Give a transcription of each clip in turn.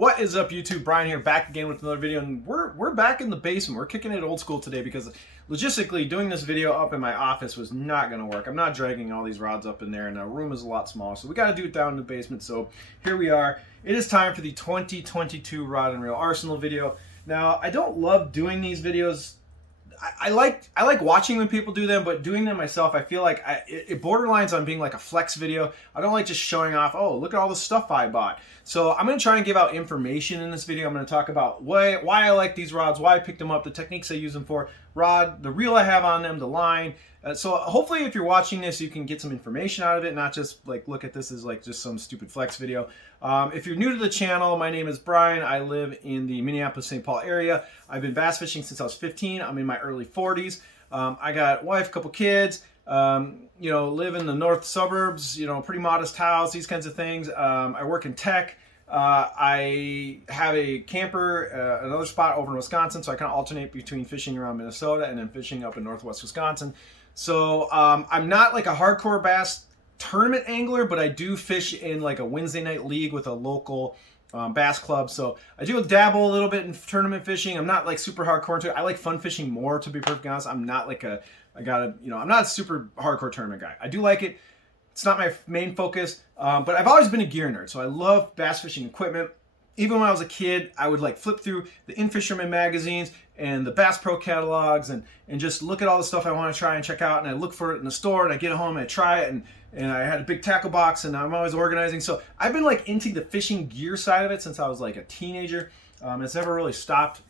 What is up, YouTube? Brian here, back again with another video, and we're back in the basement. We're kicking it old school today because logistically doing this video up in my office was not going to work. I'm not dragging all these rods up in there, and our room is a lot smaller, so we got to do it down in the basement. So here we are. It is time for the 2022 Rod and Reel Arsenal video. Now, I don't love doing these videos. I like watching when people do them, but doing them myself, I feel like it borderlines on being like a flex video. I don't like just showing off, oh, look at all the stuff I bought. So I'm going to try and give out information in this video. I'm going to talk about why I like these rods, why I picked them up, the techniques I use them for, the reel I have on them, the line. So hopefully if you're watching this, you can get some information out of it, not just like look at this as like just some stupid flex video. If you're new to the channel, my name is Brian. I live in the Minneapolis-St. Paul area. I've been bass fishing since I was 15. I'm in my early 40s. I got a wife, a couple kids, live in the north suburbs, pretty modest house, these kinds of things. I work in tech. I have a camper, another spot over in Wisconsin, so I kind of alternate between fishing around Minnesota and then fishing up in northwest Wisconsin. So I'm not like a hardcore bass tournament angler, but I do fish in like a Wednesday night league with a local bass club. So I do dabble a little bit in tournament fishing. I'm not like super hardcore into it. I like fun fishing more, to be perfectly honest. I'm not like I'm not a super hardcore tournament guy. I do like it. It's not my main focus, but I've always been a gear nerd. So I love bass fishing equipment. Even when I was a kid, I would like flip through the In-Fisherman magazines and the Bass Pro catalogs and just look at all the stuff I want to try and check out. And I look for it in the store and I get home and I try it. And I had a big tackle box and I'm always organizing. So I've been like into the fishing gear side of it since I was like a teenager. It's never really stopped.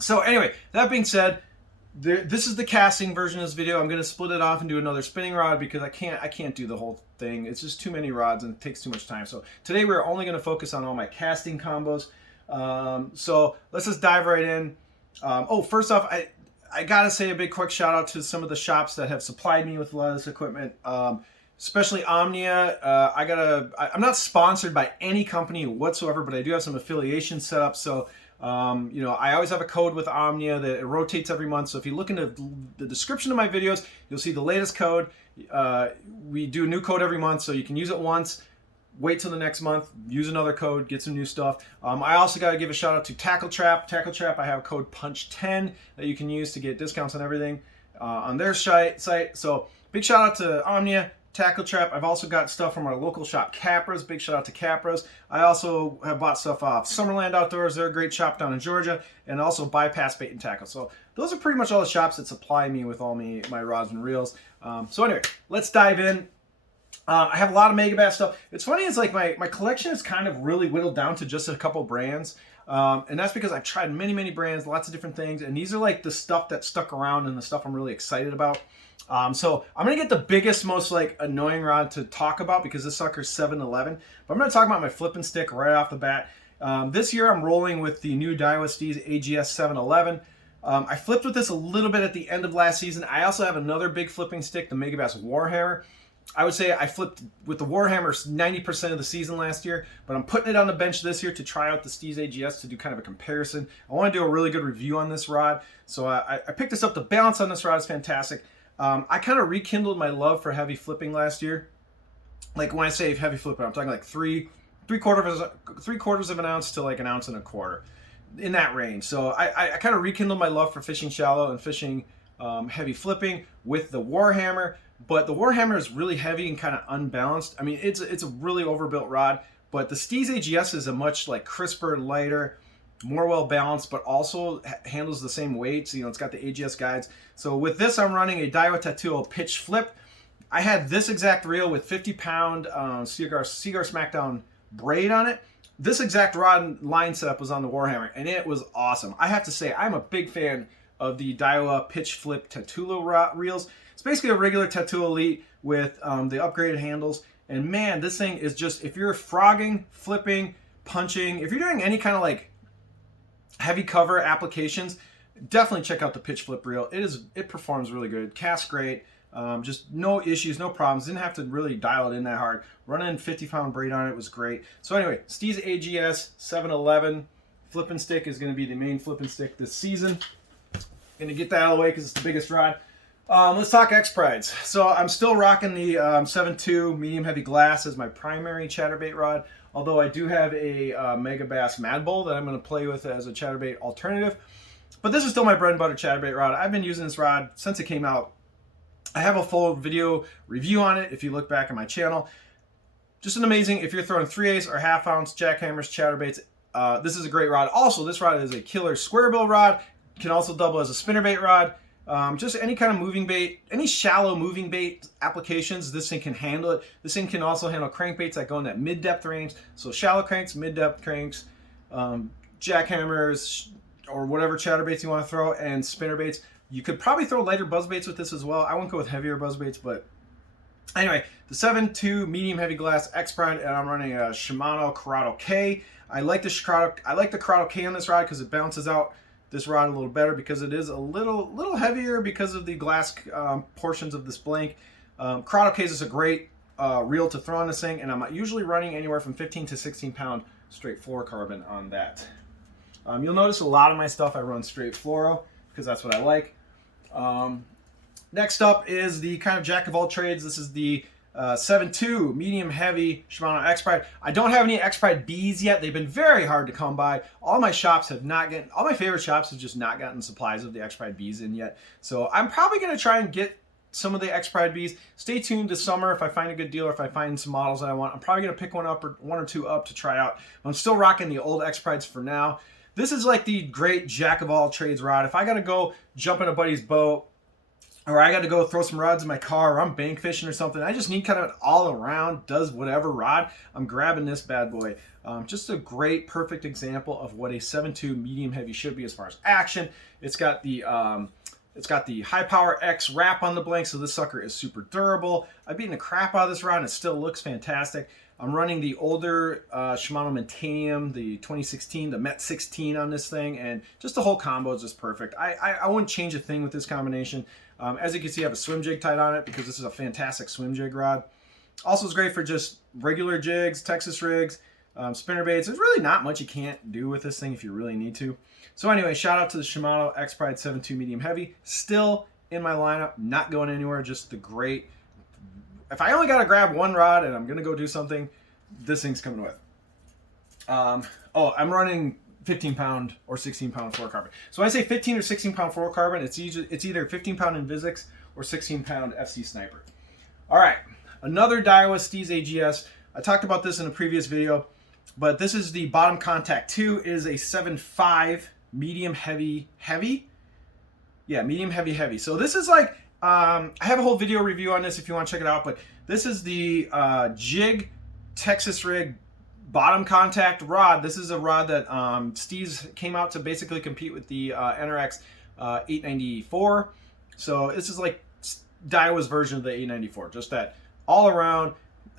So anyway, that being said, this is the casting version of this video. I'm going to split it off and do another spinning rod because I can't do the whole thing. It's just too many rods and it takes too much time. So today we're only going to focus on all my casting combos. So let's just dive right in. First off, I got to say a big quick shout out to some of the shops that have supplied me with a lot of this equipment. Especially Omnia. I'm not sponsored by any company whatsoever, but I do have some affiliations set up. So I always have a code with Omnia that it rotates every month. So if you look into the description of my videos, you'll see the latest code. We do a new code every month, so you can use it once, wait till the next month, use another code, get some new stuff. I also got to give a shout out to Tackle Trap. Tackle Trap, I have code PUNCH10 that you can use to get discounts on everything on their site. So big shout out to Omnia. Tackle Trap. I've also got stuff from our local shop, Capra's. Big shout out to Capra's. I also have bought stuff off Summerland Outdoors. They're a great shop down in Georgia. And also Bypass Bait and Tackle. So those are pretty much all the shops that supply me with all my rods and reels. So anyway, let's dive in. I have a lot of Megabass stuff. It's funny, it's like my collection is kind of really whittled down to just a couple brands. And that's because I've tried many brands, lots of different things. And these are like the stuff that stuck around and the stuff I'm really excited about. So I'm going to get the biggest, most like annoying rod to talk about because this sucker's 711. But I'm going to talk about my flipping stick right off the bat. This year I'm rolling with the new Deimos Stevez AGS 711. I flipped with this a little bit at the end of last season. I also have another big flipping stick, the Megabass Warhammer. I would say I flipped with the Warhammer 90% of the season last year, but I'm putting it on the bench this year to try out the Stevez AGS to do kind of a comparison. I want to do a really good review on this rod. So I picked this up. The balance on this rod is fantastic. I kind of rekindled my love for heavy flipping last year. Like when I say heavy flipping, I'm talking like three quarters of an ounce to like an ounce and a quarter, in that range. So I kind of rekindled my love for fishing shallow and fishing heavy flipping with the Warhammer. But the Warhammer is really heavy and kind of unbalanced. I mean, it's a really overbuilt rod. But the Stevez AGS is a much like crisper, lighter, more well balanced, but also handles the same weights. It's got the AGS guides. So with this, I'm running a Daiwa Tattoo pitch flip. I had this exact reel with 50-pound Seagar Smackdown braid on it. This exact rod and line setup was on the Warhammer, and it was awesome. I have to say, I'm a big fan of the Daiwa pitch flip Tatula reels. It's basically a regular Tattoo Elite with the upgraded handles. And man, this thing is just, if you're frogging, flipping, punching, if you're doing any kind of like heavy cover applications, definitely check out the pitch flip reel. It performs really good. Casts great. Just no issues, no problems. Didn't have to really dial it in that hard. Running 50-pound braid on it was great. So anyway, Stevez AGS 711 flipping stick is going to be the main flipping stick this season. Going to get that out of the way because it's the biggest rod. Let's talk Xprides. So I'm still rocking the 7.2 medium heavy glass as my primary chatterbait rod. although I do have a Megabass Mad Bull that I'm going to play with as a chatterbait alternative. But this is still my bread and butter chatterbait rod. I've been using this rod since it came out. I have a full video review on it if you look back at my channel. Just an amazing, if you're throwing 3/8 or ½ ounce jackhammers, chatterbaits, this is a great rod. Also, this rod is a killer square bill rod. Can also double as a spinnerbait rod. Just any kind of moving bait, any shallow moving bait applications, this thing can handle it. This thing can also handle crankbaits that go in that mid-depth range. So shallow cranks, mid-depth cranks, jackhammers, or whatever chatterbaits you want to throw, and spinnerbaits. You could probably throw lighter buzzbaits with this as well. I won't go with heavier buzzbaits, but anyway, the 7.2 medium heavy glass Xpride, and I'm running a Shimano Corrado K. I like the Corrado K on this rod because it balances out this rod a little better, because it is a little heavier because of the glass portions of this blank. Corrado K is just a great reel to throw on this thing, and I'm usually running anywhere from 15 to 16 pound straight fluorocarbon on that. You'll notice a lot of my stuff I run straight fluoro because that's what I like. Next up is the kind of jack of all trades. This is the 7.2 medium heavy Shimano Xpride. I don't have any Xpride Bs yet. They've been very hard to come by. All my favorite shops have just not gotten supplies of the Xpride Bs in yet. So I'm probably going to try and get some of the Xpride Bs. Stay tuned this summer if I find a good deal or if I find some models that I want. I'm probably going to pick one up or one or two up to try out. I'm still rocking the old Xprides for now. This is like the great jack of all trades rod. If I got to go jump in a buddy's boat, or I got to go throw some rods in my car, or I'm bank fishing or something, I just need kind of an all-around, does whatever rod, I'm grabbing this bad boy. Just a great, perfect example of what a 7.2 medium heavy should be as far as action. It's got the High Power X wrap on the blank, so this sucker is super durable. I've beaten the crap out of this rod, and it still looks fantastic. I'm running the older Shimano Mentanium, the 2016, the Met 16 on this thing, and just the whole combo is just perfect. I wouldn't change a thing with this combination. As you can see, I have a swim jig tied on it because this is a fantastic swim jig rod. Also, it's great for just regular jigs, Texas rigs, spinnerbaits. There's really not much you can't do with this thing if you really need to. So anyway, shout out to the Shimano Xpride 7.2 medium heavy. Still in my lineup, not going anywhere, just the great. If I only got to grab one rod and I'm going to go do something, this thing's coming with. Oh, I'm running 15 pound or 16 pound fluorocarbon. So when I say 15 or 16 pound fluorocarbon, it's either 15 pound Invizix or 16 pound FC Sniper. All right, another Daiwa Stevez AGS. I talked about this in a previous video, but this is the bottom contact 2. It is a 7.5 medium heavy. Yeah, medium heavy. So this is like, I have a whole video review on this if you want to check it out, but this is the Jig Texas Rig bottom contact rod. This is a rod that Stevez came out to basically compete with the NRX 894. So this is like Daiwa's version of the 894, just that all around,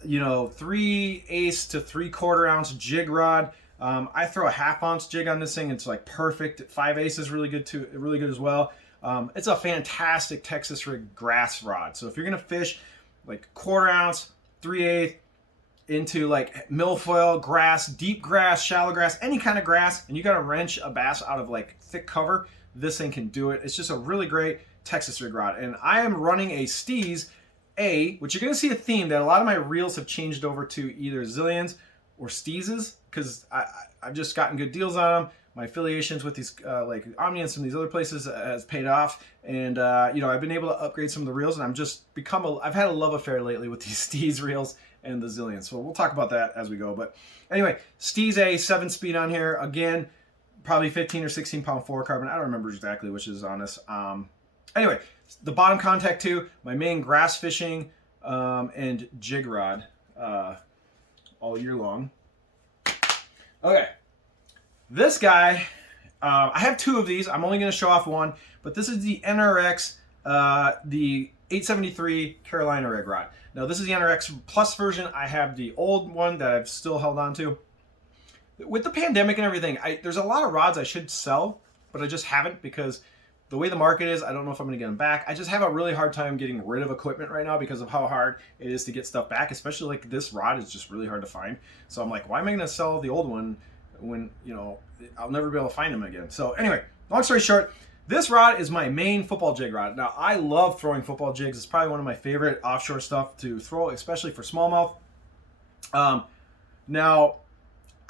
3/8 to 3/4 ounce jig rod. I throw a ½ ounce jig on this thing. It's like perfect. 5/8 is really good too, really good as well. It's a fantastic Texas Rig grass rod. So if you're gonna fish like 1/4 ounce, 3/8 into like milfoil, grass, deep grass, shallow grass, any kind of grass, and you got to wrench a bass out of like thick cover, this thing can do it. It's just a really great Texas Rig rod. And I am running a Stevez A, which you're going to see a theme that a lot of my reels have changed over to either Zillions or Stevez's, because I've just gotten good deals on them. My affiliations with these like Omni and some of these other places has paid off, and I've been able to upgrade some of the reels, and I've had a love affair lately with these Stevez reels and the Zillions. So we'll talk about that as we go. But anyway, Stevez A 7-speed on here. Again, probably 15 or 16 pound fluorocarbon. I don't remember exactly which is on this. Anyway, the bottom contact 2, my main grass fishing and jig rod all year long. Okay, this guy, I have 2 of these. I'm only going to show off one, but this is the NRX, the 873 Carolina Rig rod. Now this is the NRX Plus version. I have the old one that I've still held on to. With the pandemic and everything, there's a lot of rods I should sell, but I just haven't because the way the market is, I don't know if I'm going to get them back. I just have a really hard time getting rid of equipment right now because of how hard it is to get stuff back, especially like this rod is just really hard to find. So I'm like, why am I going to sell the old one when, I'll never be able to find them again. So anyway, long story short, this rod is my main football jig rod. Now, I love throwing football jigs. It's probably one of my favorite offshore stuff to throw, especially for smallmouth. Now,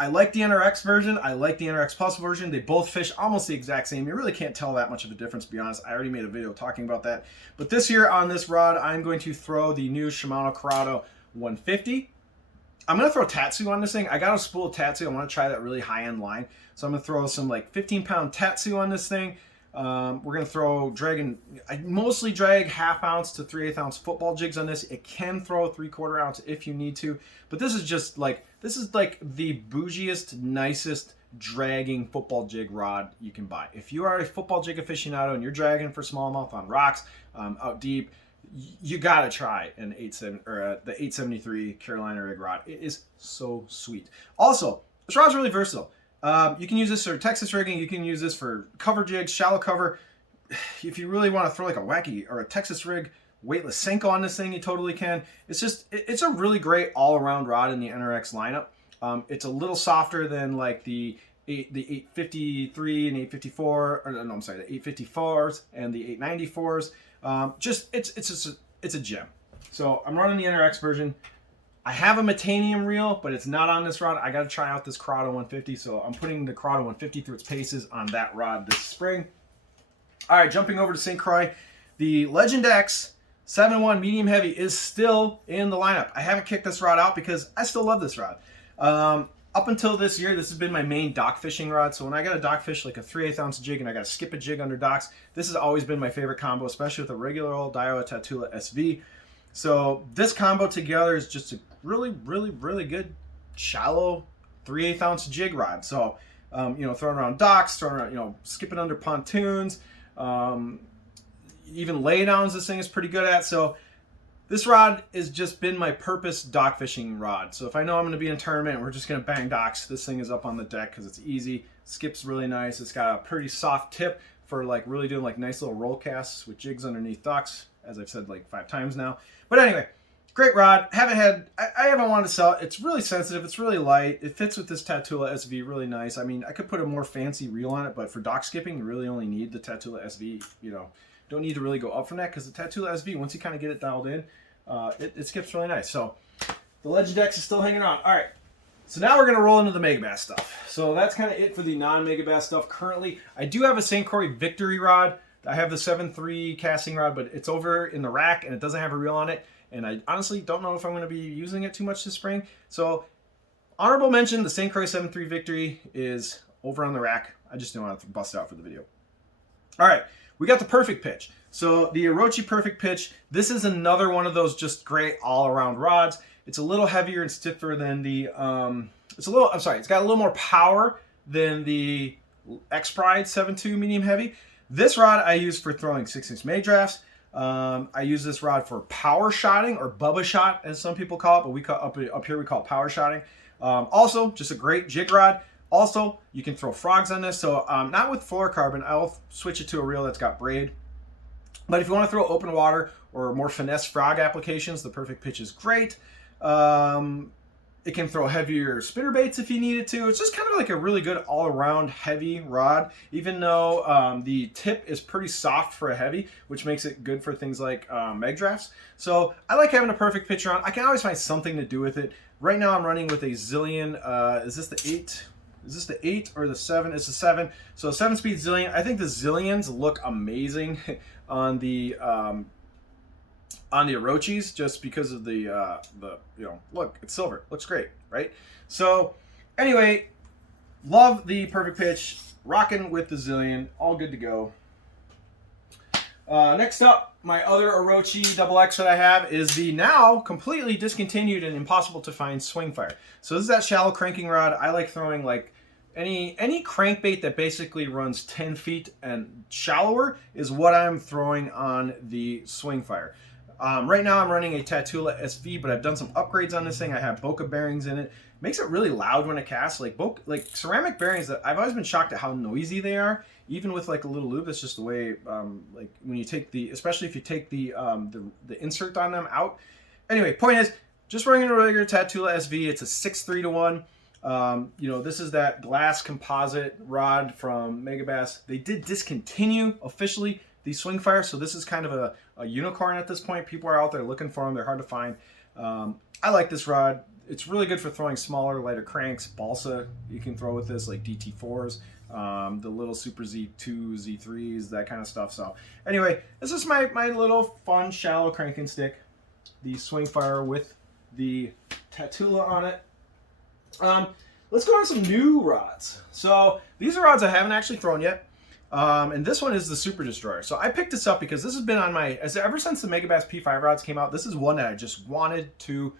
I like the NRX version. I like the NRX Plus version. They both fish almost the exact same. You really can't tell that much of a difference, to be honest. I already made a video talking about that. But this year on this rod, I'm going to throw the new Shimano Xpride 150. I'm going to throw Tatsu on this thing. I got a spool of Tatsu. I want to try that really high-end line. So I'm going to throw some like 15-pound Tatsu on this thing. We're going to I mostly drag 1/2 ounce to 3/8 ounce football jigs on this. It can throw 3/4 ounce if you need to, but this is just like, this is like the bougiest, nicest dragging football jig rod you can buy. If you are a football jig aficionado and you're dragging for smallmouth on rocks, out deep, you gotta try the 873 Carolina Rig rod. It is so sweet. Also, this rod's really versatile. You can use this for Texas rigging. You can use this for cover jigs, shallow cover. If you really want to throw like a wacky or a Texas rig weightless Senko on this thing, you totally can. It's a really great all-around rod in the NRX lineup. It's a little softer than like the 853 and 854, or no, I'm sorry, the 854s and the 894s. It's a gem. So I'm running the NRX version. I have a Metanium reel, but it's not on this rod. I got to try out this Xpride 150, so I'm putting the Xpride 150 through its paces on that rod this spring. All right, jumping over to St. Croix. The Legend X 7-1 medium heavy is still in the lineup. I haven't kicked this rod out because I still love this rod. Up until this year, this has been my main dock fishing rod. So when I got to dock fish like a 3/8 ounce jig and I got to skip a jig under docks, this has always been my favorite combo, especially with a regular old Daiwa Tequila SV. So this combo together is just a really, really, really good shallow 3/8 ounce jig rod. So, you know, throwing around docks, throwing around, you know, skipping under pontoons, even laydowns this thing is pretty good at. So this rod has just been my purpose dock fishing rod. So if I know I'm going to be in a tournament and we're just going to bang docks, this thing is up on the deck because it's easy, skips really nice. It's got a pretty soft tip for like really doing like nice little roll casts with jigs underneath docks, as I've said like 5 times now. But anyway, great rod. I haven't wanted to sell it. It's really sensitive. It's really light. It fits with this Tequila SV really nice. I mean, I could put a more fancy reel on it, but for dock skipping, you really only need the Tequila SV. You know, don't need to really go up from that because the Tequila SV, once you kind of get it dialed in, it skips really nice. So the Legend X is still hanging on. All right. So now we're going to roll into the Megabass stuff. So that's kind of it for the non-Megabass stuff currently. I do have a St. Croix Victory rod. I have the 7.3 casting rod, but it's over in the rack and it doesn't have a reel on it. And I honestly don't know if I'm going to be using it too much this spring. So honorable mention, the St. Croix 7.3 Victory is over on the rack. I just didn't want to bust it out for the video. All right, we got the Perfect Pitch. So the Orochi Perfect Pitch, this is another one of those just great all-around rods. It's a little heavier and stiffer than the, it's got a little more power than the Xpride 7.2 medium heavy. This rod I use for throwing 6-inch May drafts. I use this rod for power shotting, or Bubba shot as some people call it, but we call up here we call it power shotting. Also, just a great jig rod. Also, you can throw frogs on this. So not with fluorocarbon. I'll switch it to a reel that's got braid. But if you want to throw open water or more finesse frog applications, the Perfect Pitch is great. It can throw heavier spinnerbaits if you need it to. It's just kind of like a really good all-around heavy rod, even though the tip is pretty soft for a heavy, which makes it good for things like meg drafts. So I like having a Perfect Pitch on. I can always find something to do with it. Right now I'm running with a Zillion. Is this the 8? Is this the 8 or the 7? It's the 7. So 7-speed Zillion. I think the Zillions look amazing on the Orochis, just because of the you know, look, it's silver, looks great, right? So anyway, love the Perfect Pitch, rocking with the Zillion, all good to go. Next up, my other Orochi XX that I have is the now completely discontinued and impossible to find swing fire. So this is that shallow cranking rod. I like throwing like any crankbait that basically runs 10 feet and shallower is what I'm throwing on the swing fire. Right now I'm running a Tequila SV, but I've done some upgrades on this thing. I have Boca bearings in it. Makes it really loud when it casts. Like ceramic bearings, that I've always been shocked at how noisy they are, even with like a little lube. That's just the way, like when you take especially if you take the insert on them out. Anyway, point is, just running a regular Tequila SV. It's a 6.3 to 1. You know, this is that glass composite rod from Megabass. They did discontinue officially the swing fire, so this is kind of a unicorn at this point. People are out there looking for them. They're hard to find. I like this rod. it's really good for throwing smaller, lighter cranks. Balsa you can throw with this, like DT4s, the little Super Z2, Z3s, that kind of stuff. So anyway, this is my little fun shallow cranking stick, the Swing Fire with the Tequila on it. Let's go on some new rods. So these are rods I haven't actually thrown yet. And this one is the Super Destroyer. So I picked this up because this has been on my, ever since the Megabass P5 rods came out, this is one that I just wanted to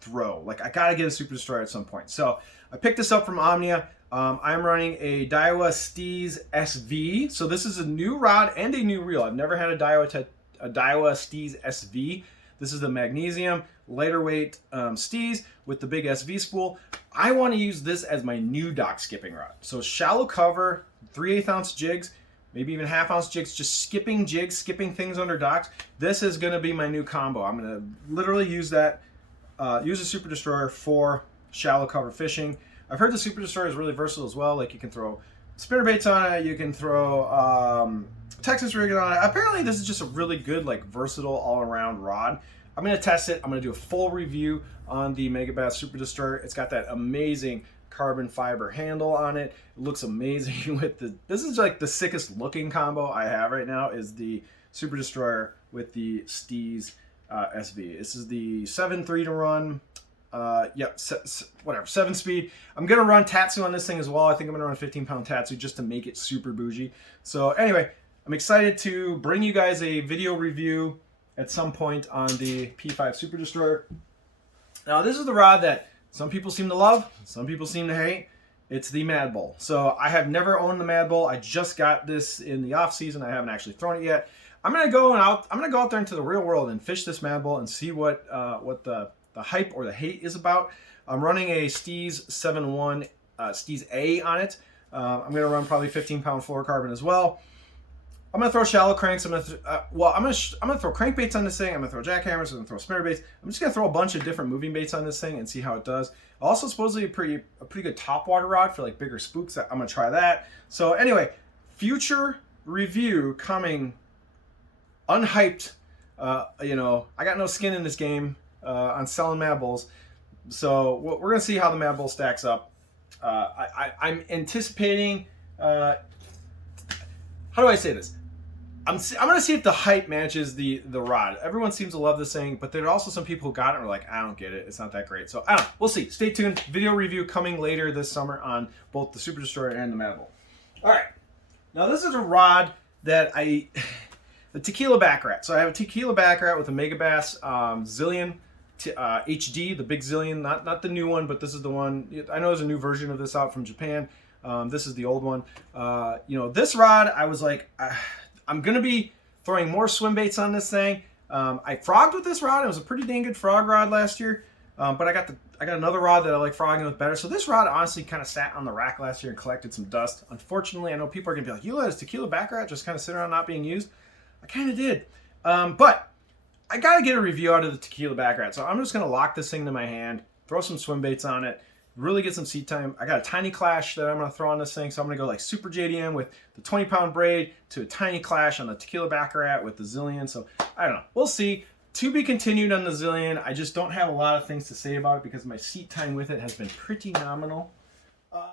throw. Like, I gotta get a Super Destroyer at some point. So I picked this up from Omnia. I'm running a Daiwa Stevez SV. So this is a new rod and a new reel. I've never had a Daiwa Stevez SV. This is the magnesium, lighter weight Stevez with the big SV spool. I want to use this as my new dock skipping rod. So shallow cover, 3/8 ounce jigs, maybe even 1/2 ounce jigs, just skipping jigs, skipping things under docks. This is going to be my new combo. I'm going to literally use that, use a Super Destroyer for shallow cover fishing. I've heard the Super Destroyer is really versatile as well. Like, you can throw spinnerbaits on it, you can throw Texas rigging on it. Apparently this is just a really good, like, versatile all-around rod. I'm going to test it. I'm going to do a full review on the Megabass Super Destroyer. It's got that amazing carbon fiber handle on it. It looks amazing with the, this is like the sickest looking combo I have right now, is the Super Destroyer with the Stevez SV. This is the 7.3 to run. Whatever, 7 speed. I'm gonna run Tatsu on this thing as well. I think I'm gonna run 15-pound Tatsu just to make it super bougie. So anyway, I'm excited to bring you guys a video review at some point on the P5 Super Destroyer. Now, this is the rod that some people seem to love, some people seem to hate. It's the Mad Bull. So I have never owned the Mad Bull. I just got this in the off season. I haven't actually thrown it yet. I'm gonna go out there into the real world and fish this Mad Bull and see what the hype or the hate is about. I'm running a Stevez 7.1 Stevez A on it. I'm gonna run probably 15-pound fluorocarbon as well. I'm gonna throw shallow cranks. I'm gonna throw crankbaits on this thing. I'm gonna throw jackhammers. I'm gonna throw spinnerbaits. I'm just gonna throw a bunch of different moving baits on this thing and see how it does. Also, supposedly a pretty good topwater rod for like bigger spooks. I'm gonna try that. So anyway, future review coming. Unhyped. You know, I got no skin in this game on selling Mad Bulls. So we're gonna see how the Mad Bull stacks up. I'm anticipating. How do I say this? I'm going to see if the hype matches the rod. Everyone seems to love this thing, but there are also some people who got it and are like, I don't get it. It's not that great. So I don't know. We'll see. Stay tuned. Video review coming later this summer on both the Super Destroyer and the Mad Bull. All right. Now, this is a rod that the Tequila Background. So I have a Tequila Background with a Megabass Zillion HD, the big Zillion. Not the new one, but this is the one. I know there's a new version of this out from Japan. This is the old one. You know, this rod, I was like, I'm going to be throwing more swim baits on this thing. I frogged with this rod. It was a pretty dang good frog rod last year. But I got another rod that I like frogging with better. So this rod honestly kind of sat on the rack last year and collected some dust. Unfortunately, I know people are going to be like, you let this Tequila Background just kind of sit around not being used. I kind of did. But I got to get a review out of the Tequila Background. So I'm just going to lock this thing to my hand, throw some swim baits on it, really get some seat time. I got a tiny clash that I'm going to throw on this thing. So I'm going to go like super JDM with the 20-pound braid to a tiny clash on the Tequila Background with the Zillion. So I don't know. We'll see. To be continued on the Zillion. I just don't have a lot of things to say about it because my seat time with it has been pretty nominal.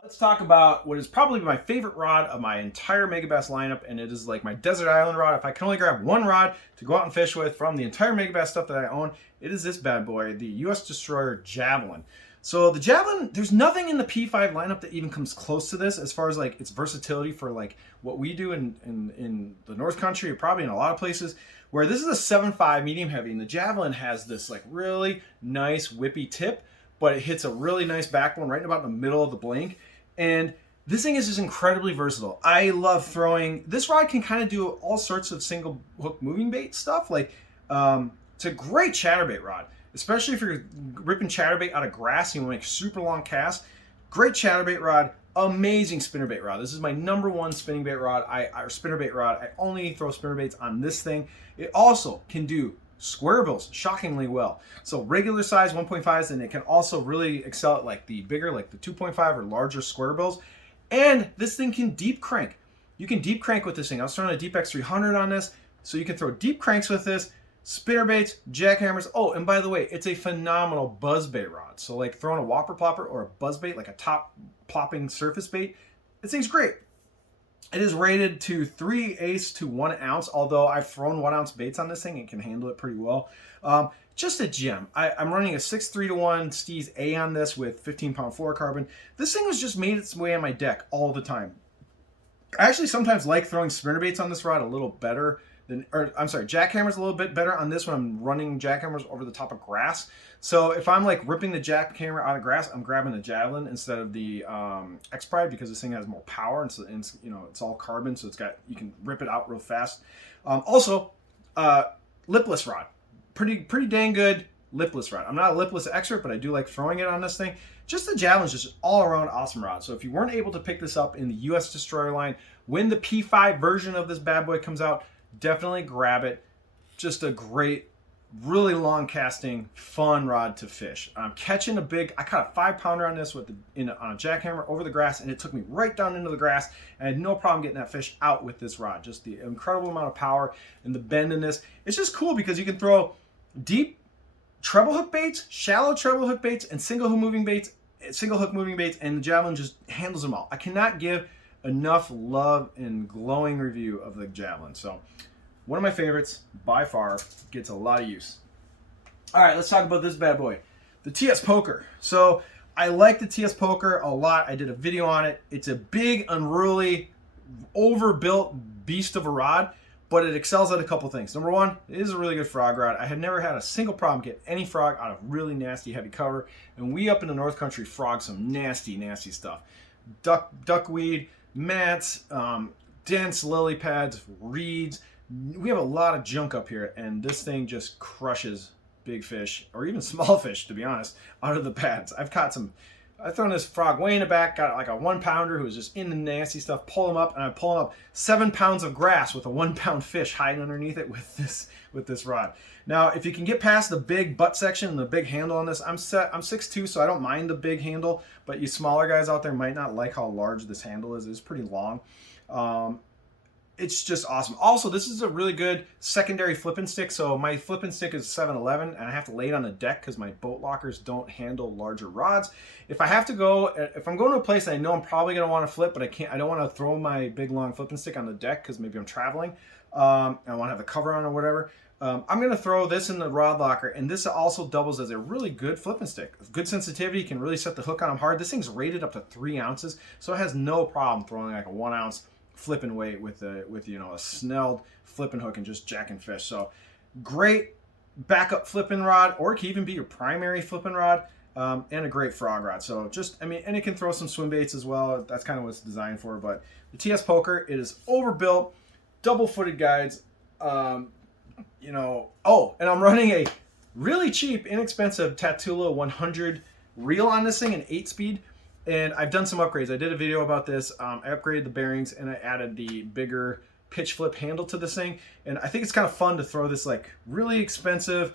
Let's talk about what is probably my favorite rod of my entire Megabass lineup, and it is like my desert island rod. If I can only grab one rod to go out and fish with from the entire Megabass stuff that I own, it is this bad boy, the US Destroyer Javelin. So the Javelin, there's nothing in the P5 lineup that even comes close to this as far as like its versatility for like what we do in the North Country, or probably in a lot of places, where this is a 7.5 medium heavy, and the Javelin has this like really nice whippy tip, but it hits a really nice backbone right about in the middle of the blink. And this thing is just incredibly versatile. I love throwing, this rod can kind of do all sorts of single hook moving bait stuff. Like, it's a great chatterbait rod, especially if you're ripping chatterbait out of grass and you want to make super long casts. Great chatterbait rod, amazing spinnerbait rod. This is my #1 spinning bait rod, or spinnerbait rod. I only throw spinnerbaits on this thing. It also can do square bills shockingly well. So regular size 1.5s, and it can also really excel at like the bigger, like the 2.5 or larger square bills. And this thing can deep crank. You can deep crank with this thing. I was throwing a Deep X 300 on this, so you can throw deep cranks with this. spinnerbaits, jackhammers. Oh, and by the way, it's a phenomenal buzzbait rod. So like throwing a whopper plopper or a buzzbait, like a top plopping surface bait, this thing's great. It is rated to 3/8 to 1 ounce, although I've thrown 1 ounce baits on this thing. It can handle it pretty well. Just a gem. I'm running a 6.3-to-1 Stevez A on this with 15-pound fluorocarbon. This thing has just made its way on my deck all the time. I actually sometimes like throwing spinnerbaits on this rod a little better than, or I'm sorry, jackhammers a little bit better on this when I'm running jackhammers over the top of grass. So if I'm like ripping the jackhammer out of grass, I'm grabbing the javelin instead of the Xpride, because this thing has more power, and, so, and it's, you know, it's all carbon, so it's got, you can rip it out real fast. Also, lipless rod, pretty dang good lipless rod. I'm not a lipless expert, but I do like throwing it on this thing. Just the javelin's just all around awesome rod. So if you weren't able to pick this up in the US Destroyer line, when the P5 version of this bad boy comes out, definitely grab it. Just a great, really long casting, fun rod to fish. I'm catching a big, I caught a 5-pounder on this with on a jackhammer over the grass, and it took me right down into the grass. I had no problem getting that fish out with this rod. Just the incredible amount of power and the bend in this. It's just cool because you can throw deep treble hook baits, shallow treble hook baits, and single hook moving baits, and the javelin just handles them all. I cannot give enough love and glowing review of the javelin. So one of my favorites by far, gets a lot of use. All right, let's talk about this bad boy, the TS Poker. So I like the TS Poker a lot. I did a video on it. It's a big, unruly, overbuilt beast of a rod, but it excels at a couple things. Number one, it is a really good frog rod. I have never had a single problem get any frog out of really nasty heavy cover. And we up in the North Country frog some nasty, nasty stuff. Duckweed, mats, dense lily pads, reeds. We have a lot of junk up here, and this thing just crushes big fish, or even small fish, to be honest, out of the pads. I've thrown this frog way in the back, got like a 1-pounder who was just in the nasty stuff, pull him up, and I'm pulling up 7 pounds of grass with a 1-pound fish hiding underneath it with this rod. Now, if you can get past the big butt section and the big handle on this, I'm 6'2", so I don't mind the big handle, but you smaller guys out there might not like how large this handle is. It's pretty long. It's just awesome. Also, this is a really good secondary flipping stick. So my flipping stick is 7-11, and I have to lay it on the deck because my boat lockers don't handle larger rods. If I'm going to a place I know I'm probably going to want to flip, but I don't want to throw my big long flipping stick on the deck because maybe I'm traveling, and I want to have the cover on or whatever. I'm going to throw this in the rod locker, and this also doubles as a really good flipping stick. Good sensitivity, can really set the hook on them hard. This thing's rated up to 3 ounces, so it has no problem throwing like a 1 ounce flipping weight with you know, a snelled flipping hook and just jacking fish. So great backup flipping rod, or it can even be your primary flipping rod, and a great frog rod. So just, I mean, and it can throw some swim baits as well. That's kind of what it's designed for. But the TS Poker, it is overbuilt, double-footed guides. You know, oh, and I'm running a really cheap, inexpensive Tatula 100 reel on this thing, an 8-speed. And I've done some upgrades. I did a video about this. I upgraded the bearings, and I added the bigger pitch flip handle to this thing. And I think it's kind of fun to throw this like really expensive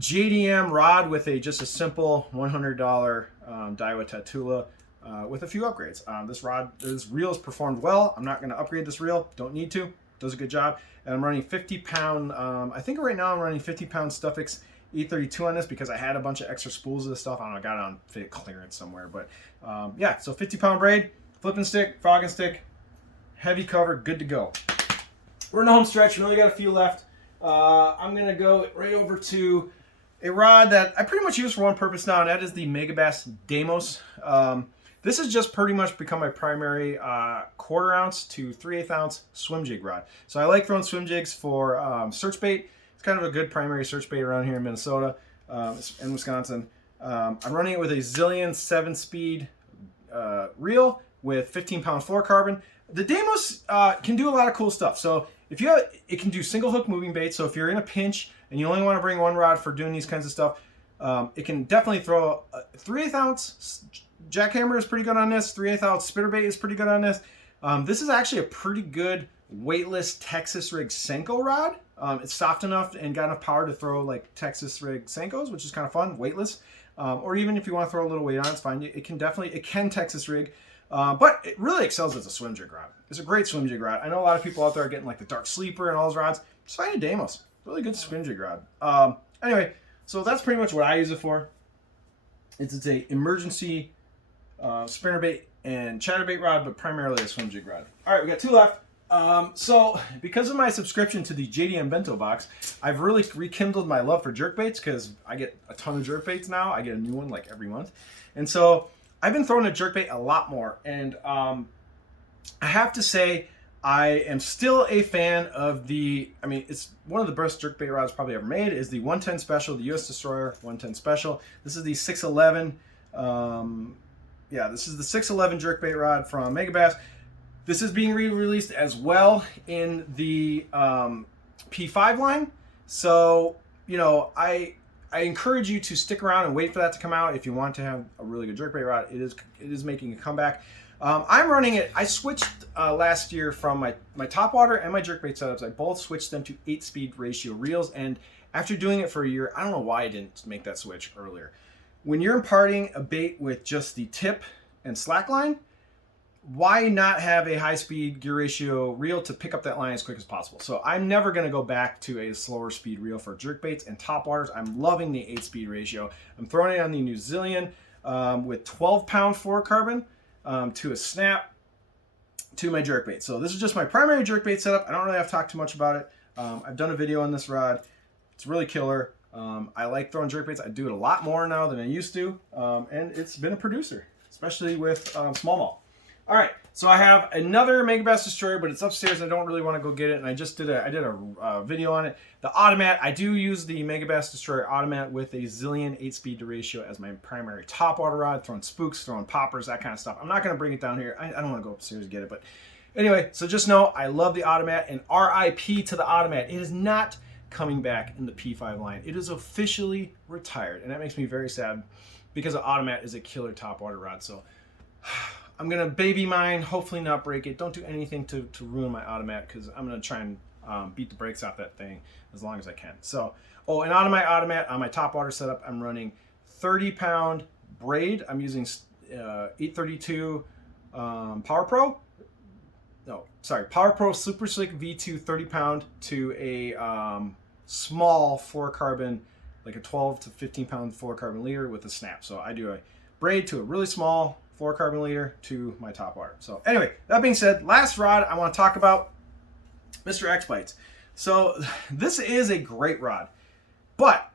JDM rod with just a simple $100 Daiwa Tatula with a few upgrades. This reel is performed well. I'm not going to upgrade this reel. Don't need to. Does a good job. And I'm running 50-pound. I think right now I'm running 50-pound Stevez E32 on this because I had a bunch of extra spools of this stuff. I don't know, I got it on fit clearance somewhere. But yeah, so 50-pound braid, flipping stick, frogging stick, heavy cover, good to go. We're in the home stretch. We only got a few left. I'm going to go right over to a rod that I pretty much use for one purpose now, and that is the Megabass Deimos. This has just pretty much become my primary 1/4 ounce to 3/8 ounce swim jig rod. So I like throwing swim jigs for search bait. It's kind of a good primary search bait around here in Minnesota and Wisconsin. I'm running it with a Zillion 7-speed reel with 15-pound fluorocarbon. The Deimos can do a lot of cool stuff. So if you have, it can do single hook moving bait. So if you're in a pinch and you only want to bring one rod for doing these kinds of stuff, it can definitely throw a 3/8 ounce jackhammer is pretty good on this. 3/8 ounce spinnerbait is pretty good on this. This is actually a pretty good weightless Texas rig Senko rod. It's soft enough and got enough power to throw like Texas rig Senkos, which is kind of fun, weightless. Or even if you want to throw a little weight on, it's fine. It can Texas rig, but it really excels as a swim jig rod. It's a great swim jig rod. I know a lot of people out there are getting like the Dark Sleeper and all those rods. Just find a Deimos. really good spin jig rod. Anyway, so that's pretty much what I use it for. It's a emergency spinnerbait and chatterbait rod, but primarily a swim jig rod. All right, we got 2 left. So because of my subscription to the JDM Bento box, I've really rekindled my love for jerkbaits because I get a ton of jerkbaits now. I get a new one like every month. And so I've been throwing a jerkbait a lot more. And I have to say, I am still a fan of the, I mean, it's one of the best jerkbait rods probably ever made, is the 110 Special, the US Destroyer 110 Special. This is the 611, yeah, this is the 611 jerkbait rod from Megabass. This is being re-released as well in the P5 line. So, you know, I encourage you to stick around and wait for that to come out if you want to have a really good jerkbait rod. It is making a comeback. I'm running it. I switched last year from my top water and my jerkbait setups. I both switched them to 8-speed ratio reels. And after doing it for a year, I don't know why I didn't make that switch earlier. When you're imparting a bait with just the tip and slack line, why not have a high-speed gear ratio reel to pick up that line as quick as possible? So I'm never going to go back to a slower speed reel for jerkbaits and top waters. I'm loving the 8-speed ratio. I'm throwing it on the New Zealand with 12-pound fluorocarbon to a snap to my jerkbait. So this is just my primary jerkbait setup. I don't really have to talk too much about it. I've done a video on this rod. It's really killer. I like throwing jerkbaits. I do it a lot more now than I used to, and it's been a producer, especially with smallmouth. All right, so I have another Megabass Destroyer, but it's upstairs. I don't really want to go get it, and I did a video on it. The Automat, I do use the Megabass Destroyer Automat with a Zillion 8-speed ratio as my primary top water rod, throwing spooks, throwing poppers, that kind of stuff. I'm not going to bring it down here. I don't want to go upstairs and get it, but anyway, so just know I love the Automat, and RIP to the Automat. It is not coming back in the P5 line. It is officially retired, and that makes me very sad because the Automat is a killer top water rod. So I'm gonna baby mine, hopefully not break it. Don't do anything to ruin my Automat, because I'm gonna try and beat the brakes off that thing as long as I can. So, oh, and on my Automat, on my top water setup, I'm running 30-pound braid. I'm using 832 Power Pro. No, sorry, Power Pro Super Slick V2 30-pound to a small fluorocarbon, like a 12 to 15-pound fluorocarbon leader with a snap. So I do a braid to a really small fluorocarbon leader to my top water. So anyway, that being said, last rod I want to talk about, Mr. Xprides. So this is a great rod, but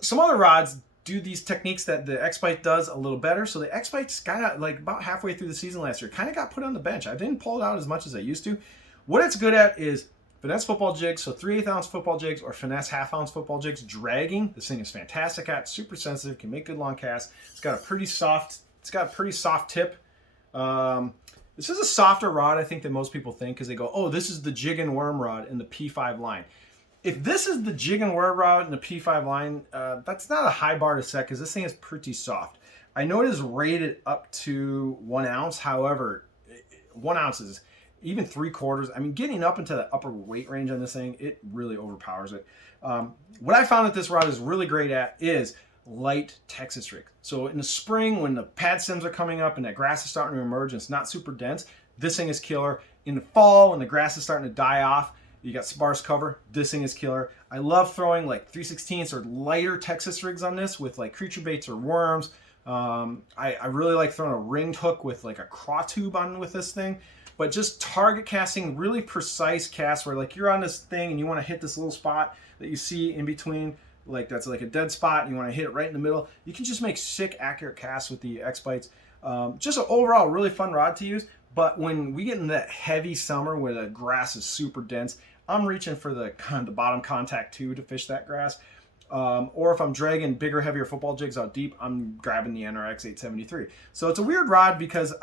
some other rods do these techniques that the Xpride does a little better. So the Xpride got out like about halfway through the season last year, kind of got put on the bench. I didn't pull it out as much as I used to. What it's good at is finesse football jigs, so 3/8 ounce football jigs or finesse 1/2 ounce football jigs. Dragging, this thing is fantastic at, super sensitive, can make good long casts. It's got a pretty soft tip. This is a softer rod, I think, than most people think, because they go, oh, this is the jig and worm rod in the P5 line. If this is the jig and worm rod in the P5 line, that's not a high bar to set, because this thing is pretty soft. I know it is rated up to 1 ounce. However, 1 ounce is even 3/4. I mean, getting up into the upper weight range on this thing, it really overpowers it. What I found that this rod is really great at is light Texas rig. So in the spring, when the pad stems are coming up and that grass is starting to emerge and it's not super dense, this thing is killer. In the fall, when the grass is starting to die off, you got sparse cover, this thing is killer. I love throwing like 3/16 or lighter Texas rigs on this with like creature baits or worms. I really like throwing a ringed hook with like a craw tube on with this thing. But just target casting, really precise casts where like you're on this thing and you want to hit this little spot that you see in between, like that's like a dead spot, and you want to hit it right in the middle. You can just make sick, accurate casts with the Xprides. Just an overall really fun rod to use. But when we get in that heavy summer where the grass is super dense, I'm reaching for the bottom contact 2 to fish that grass. Or if I'm dragging bigger, heavier football jigs out deep, I'm grabbing the NRX 873. So it's a weird rod because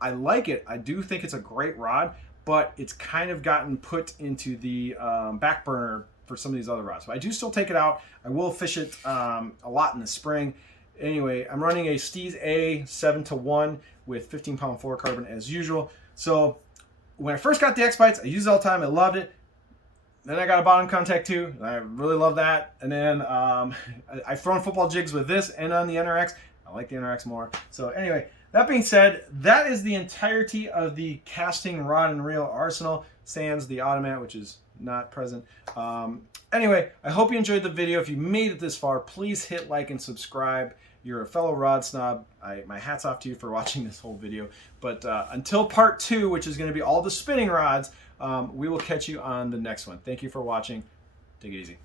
I like it. I do think it's a great rod, but it's kind of gotten put into the back burner for some of these other rods. But I do still take it out. I will fish it a lot in the spring. Anyway, I'm running a Stevez A 7-to-1 with 15-pound fluorocarbon as usual. So when I first got the Xprides, I used it all the time. I loved it. Then I got a bottom contact 2. I really love that. And then I've thrown football jigs with this and on the NRX. I like the NRX more. So anyway, that being said, that is the entirety of the casting rod and reel arsenal, sans the Automat, which is not present. Anyway, I hope you enjoyed the video. If you made it this far, please hit like and subscribe. You're a fellow rod snob. My hat's off to you for watching this whole video. But until part 2, which is going to be all the spinning rods, we will catch you on the next one. Thank you for watching. Take it easy.